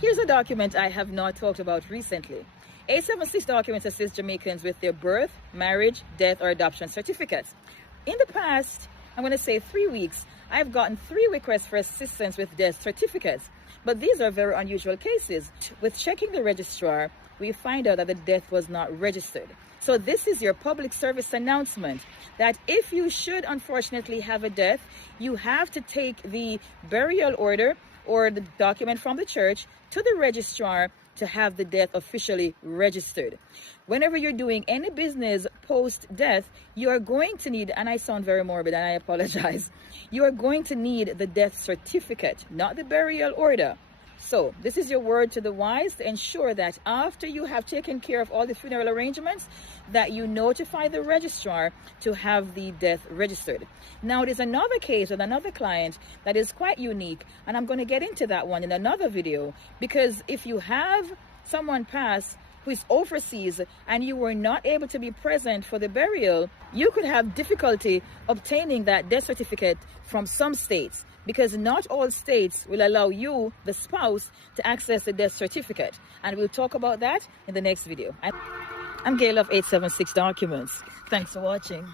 Here's a document I have not talked about recently. 876 documents assist Jamaicans with their birth, marriage, death, or adoption certificates. In the past, I'm going to say 3 weeks, I've gotten 3 requests for assistance with death certificates. But these are very unusual cases. With checking the registrar, we find out that the death was not registered. So this is your public service announcement that if you should unfortunately have a death, you have to take the burial order or the document from the church to the registrar to have the death officially registered. Whenever you're doing any business post-death, you are going to need, and I sound very morbid and I apologize, you are going to need the death certificate, not the burial order. So this is your word to the wise to ensure that after you have taken care of all the funeral arrangements, that you notify the registrar to have the death registered. Now, there's another case with another client that is quite unique, and I'm going to get into that one in another video, because if you have someone pass who is overseas and you were not able to be present for the burial, you could have difficulty obtaining that death certificate from some states, because not all states will allow you, the spouse, to access the death certificate. And we'll talk about that in the next video. I'm Gail of 876 Documents. Thanks for watching.